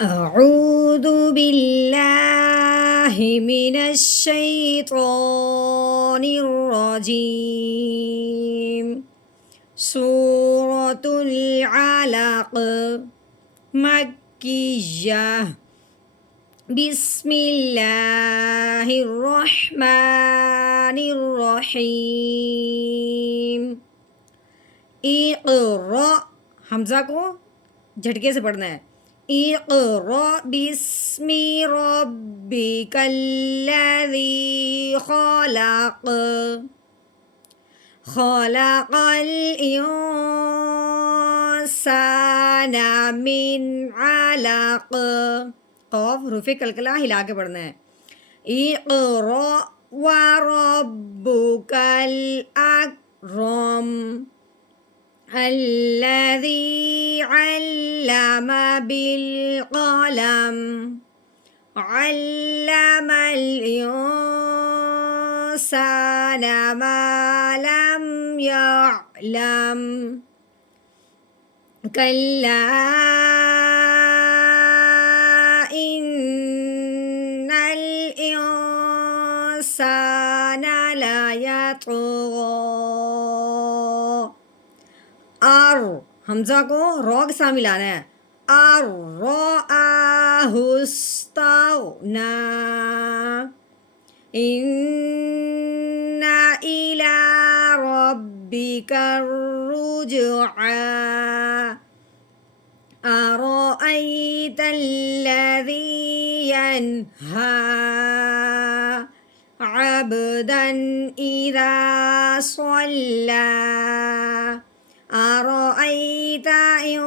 أعوذ بالله من الشيطان الرجيم سورة العلق مكية بسم الله الرحمن الرحيم इक़रा हमज़ा को झटके से पढ़ना है इक़रा बिस्मि रब्बिकल्लज़ी खलक़ खलक़ल इंसाना मिन अलक़ क़ाफ रुफ़े कलकला हिला के पढ़ना है इक़रा व रब्बुकल अकरम الذي علم بالقلم علم الإنسان ما لم يعلم كلا إن الإنسان ليطغى आर हमजा को रॉ के साथ मिलाना है आर रॉ आहुस्ताना इन्ना इला रब्बिका रुजआ अरअयता الذي ينهى عبدا إذا صلى أرأيت إن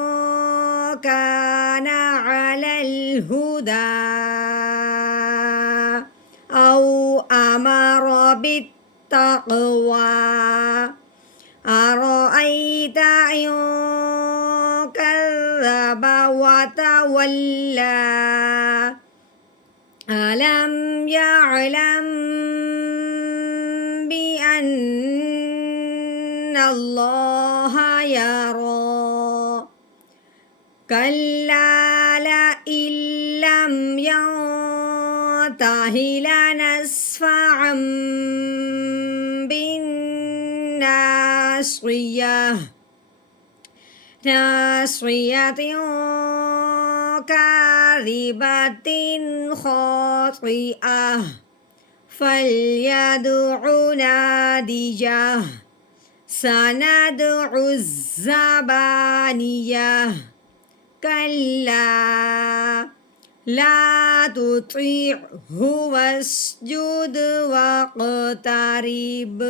كان على الهدى أو أمر بالتقوى أرأيت إن كذب وتولى ألم يعلم بأن الله يرى كلا لئن لم ينته لنسفعا بالناصية ناصية كاذبة خاطئة فليدع ناديه سندع الزبانية كلا لا تطيعه واسجد واقترب